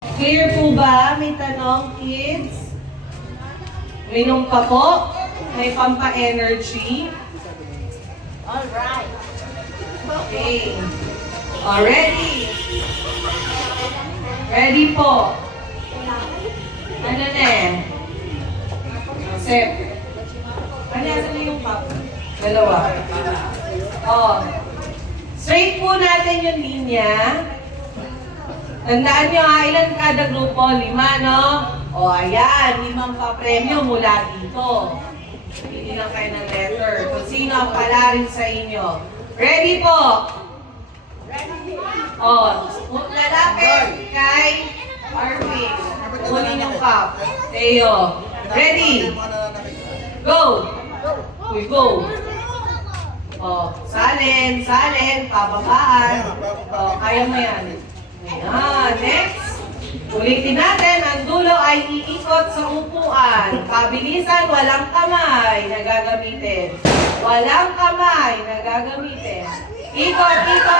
Clear po ba? May tanong, kids? Minom pa po? May pampa-energy? Alright. Okay. Ready? Ready po. Ano na eh? Sip. Ano na yung cup? Dalawa. Straight po natin yung linya. Tandaan nyo ilan kada grupo? 5, no? Ayan. 5 pa-premyo mula dito. Hindi lang kayo ng letter. Kung sino ang palarin sa inyo. Ready po? Lalapit kay Arvin. Kunin yung cup. Teo. Ready? Go! Uy, go! Salin, pababaan. Kaya mo yan. Ayan, next. Ulitin natin, ang dulo ay iikot sa upuan. Pabilisan, walang kamay na gagamitin. Walang kamay na gagamitin. Ikot, ikot,